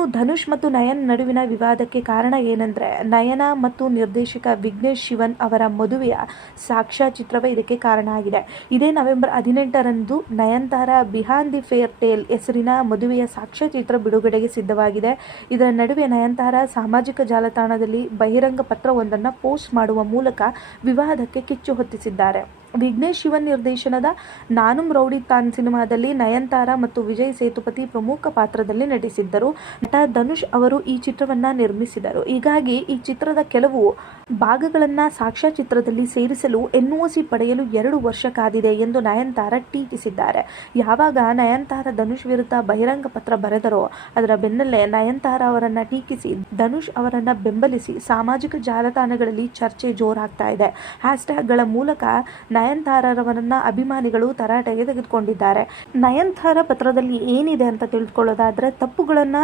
ಇನ್ನು ಧನುಷ್ ಮತ್ತು ನಯನ್ ನಡುವಿನ ವಿವಾದಕ್ಕೆ ಕಾರಣ ಏನಂದ್ರೆ ನಯನ ಮತ್ತು ನಿರ್ದೇಶಕ ವಿಘ್ನೇಶ್ ಶಿವನ್ ಅವರ ಮದುವೆಯ ಸಾಕ್ಷ್ಯಚಿತ್ರವೇ ಇದಕ್ಕೆ ಕಾರಣ ಆಗಿದೆ. ಇದೇ ನವೆಂಬರ್ 18ರಂದು Nayanthara beyond the fairy tale ಹೆಸರಿನ ಮದುವೆಯ ಸಾಕ್ಷ್ಯಚಿತ್ರ ಬಿಡುಗಡೆಗೆ ಸಿದ್ಧವಾಗಿದೆ. ಇದರ ನಡುವೆ ನಯನತಾರಾ ಸಾಮಾಜಿಕ ಜಾಲತಾಣದಲ್ಲಿ ಬಹಿರಂಗ ಪತ್ರವೊಂದನ್ನು ಪೋಸ್ಟ್ ಮಾಡುವ ಮೂಲಕ ವಿವಾದಕ್ಕೆ ಕಿಚ್ಚು ಹೊತ್ತಿಸಿದ್ದಾರೆ. ವಿಘ್ನೇಶ್ ಶಿವನ್ ನಿರ್ದೇಶನದ ನಾನುಂ ರೌಡಿತಾನ್ ಸಿನಿಮಾದಲ್ಲಿ ನಯನತಾರಾ ಮತ್ತು ವಿಜಯ್ ಸೇತುಪತಿ ಪ್ರಮುಖ ಪಾತ್ರದಲ್ಲಿ ನಟಿಸಿದ್ದರು. ನಟ ಧನುಷ್ ಅವರು ಈ ಚಿತ್ರವನ್ನ ನಿರ್ಮಿಸಿದರು. ಹೀಗಾಗಿ ಈ ಚಿತ್ರದ ಕೆಲವು ಭಾಗಗಳನ್ನ ಸಾಕ್ಷ್ಯಚಿತ್ರದಲ್ಲಿ ಸೇರಿಸಲು ಎನ್ಒಸಿ ಪಡೆಯಲು 2 ವರ್ಷ ಕಾದಿದೆ ಎಂದು ನಯನತಾರಾ ಟೀಕಿಸಿದ್ದಾರೆ. ಯಾವಾಗ ನಯನತಾರಾ ಧನುಷ್ ವಿರುದ್ಧ ಬಹಿರಂಗ ಪತ್ರ ಬರೆದರೋ ಅದರ ಬೆನ್ನಲ್ಲೇ ನಯನತಾರಾ ಅವರನ್ನ ಟೀಕಿಸಿ ಧನುಷ್ ಅವರನ್ನ ಬೆಂಬಲಿಸಿ ಸಾಮಾಜಿಕ ಜಾಲತಾಣಗಳಲ್ಲಿ ಚರ್ಚೆ ಜೋರಾಗ್ತಾ ಇದೆ. ಹ್ಯಾಶ್ಟ್ಯಾಗ್ಗಳ ಮೂಲಕ ನಯನತಾರಾರವರನ್ನ ಅಭಿಮಾನಿಗಳು ತರಾಟೆಗೆ ತೆಗೆದುಕೊಂಡಿದ್ದಾರೆ. ನಯನತಾರಾ ಪತ್ರದಲ್ಲಿ ಏನಿದೆ ಅಂತ ತಿಳ್ಕೊಳ್ಳೋದಾದ್ರೆ ತಪ್ಪುಗಳನ್ನ